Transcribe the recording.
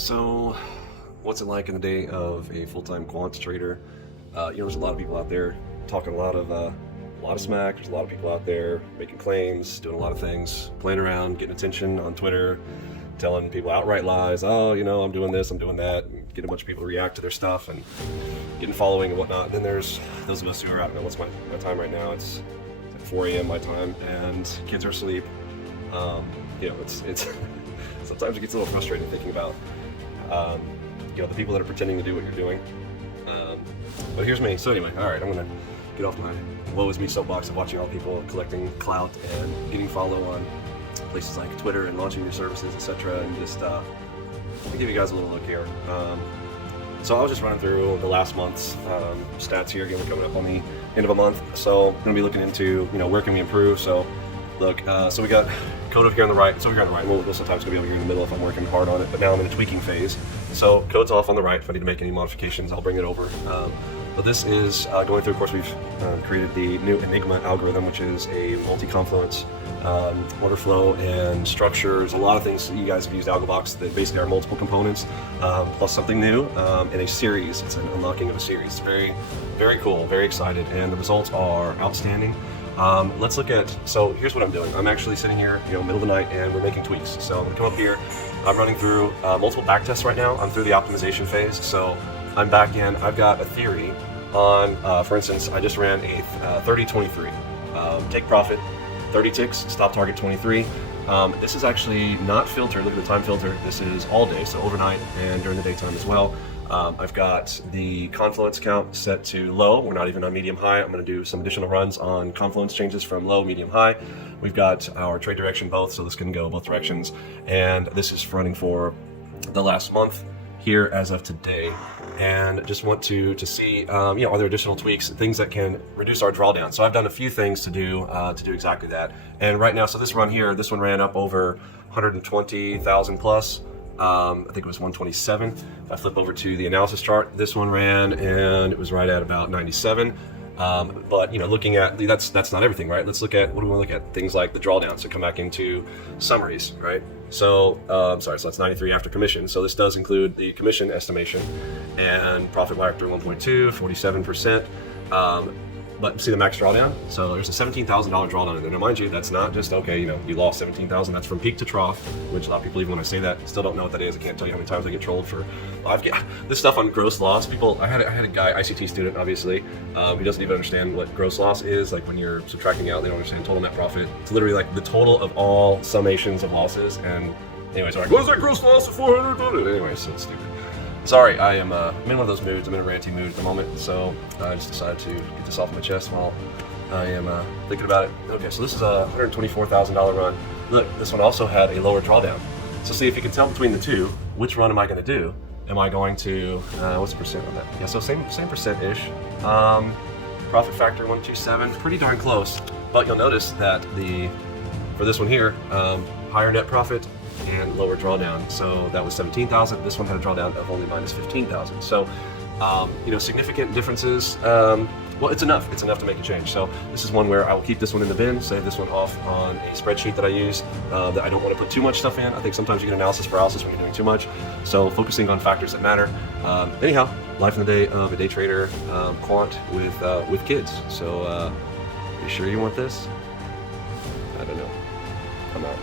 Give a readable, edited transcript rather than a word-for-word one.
So, what's it like in the day of a full-time quant trader? There's a lot of people out there talking a lot of smack. There's a lot of people out there making claims, doing a lot of things, playing around, getting attention on Twitter, telling people outright lies. Oh, I'm doing this, I'm doing that, and getting a bunch of people to react to their stuff and getting following and whatnot. And then there's those of us who are out. What's my time right now? It's at 4 a.m. my time, and kids are asleep. It's sometimes it gets a little frustrating thinking about the people that are pretending to do what you're doing. But here's me. So anyway, all right, I'm gonna get off my woe is me soapbox of watching all people collecting clout and getting follow on places like Twitter and launching new services, etc. And just give you guys a little look here. So I was just running through the last month's stats here. Again, we're coming up on the end of a month, so I'm gonna be looking into where can we improve. So look, so we got code over here on the right. It's over here on the right. We'll sometimes gonna be over here in the middle if I'm working hard on it. But now I'm in a tweaking phase. So code's off on the right. If I need to make any modifications, I'll bring it over. But this is going through. Of course, we've created the new Enigma algorithm, which is a multi-confluence order flow and structures. A lot of things that you guys have used AlgoBox that basically are multiple components plus something new in a series. It's an unlocking of a series. It's very, very cool. Very excited, and the results are outstanding. Let's look at, so here's what I'm doing. I'm actually sitting here, middle of the night, and we're making tweaks. So I'm gonna come up here. I'm running through multiple back tests right now. I'm through the optimization phase. So I'm back in. I've got a theory on, for instance, I just ran a 30-23. Take profit, 30 ticks, stop target 23. This is actually not filtered. Look at the time filter. This is all day, so overnight and during the daytime as well. I've got the confluence count set to low. We're not even on medium high. I'm going to do some additional runs on confluence changes from low, medium, high. We've got our trade direction both, so this can go both directions. And this is running for the last month here as of today. And just want to see, are there additional tweaks, things that can reduce our drawdown? So I've done a few things to do exactly that. And right now, so this run here, this one ran up over 120,000 plus. I think it was 127. If I flip over to the analysis chart, this one ran and it was right at about 97. But looking at that's not everything, right? Let's look at what do we want to look at? Things like the drawdown. So come back into summaries, right? So so that's 93 after commission. So this does include the commission estimation and profit after 1.2, 47%. But see the max drawdown? So there's a $17,000 drawdown in there. Now, mind you, that's not just, okay, you lost 17,000. That's from peak to trough, which a lot of people, even when I say that, still don't know what that is. I can't tell you how many times I get trolled for, this stuff on gross loss. People, I had a guy, ICT student, obviously, who doesn't even understand what gross loss is. Like when you're subtracting out, they don't understand total net profit. It's literally like the total of all summations of losses. And anyways, they're like, what is that gross loss of 400? Anyway, so it's stupid. Sorry, I'm in one of those moods. I'm in a ranty mood at the moment, so I just decided to get this off my chest while I am thinking about it. Okay, so this is a $124,000 run. Look, this one also had a lower drawdown. So see if you can tell between the two, which run am I going to do? Am I going to, what's the percent on that? Yeah, so same percent-ish. Profit factor 127, pretty darn close. But you'll notice that for this one here, higher net profit and lower drawdown. So that was 17,000. This one had a drawdown of only minus 15,000. So, significant differences. Well, it's enough. It's enough to make a change. So this is one where I will keep this one in the bin, save this one off on a spreadsheet that I use that I don't want to put too much stuff in. I think sometimes you get analysis paralysis when you're doing too much. So focusing on factors that matter. Anyhow, life in the day of a day trader, quant with kids. So you sure you want this? I don't know. I'm out.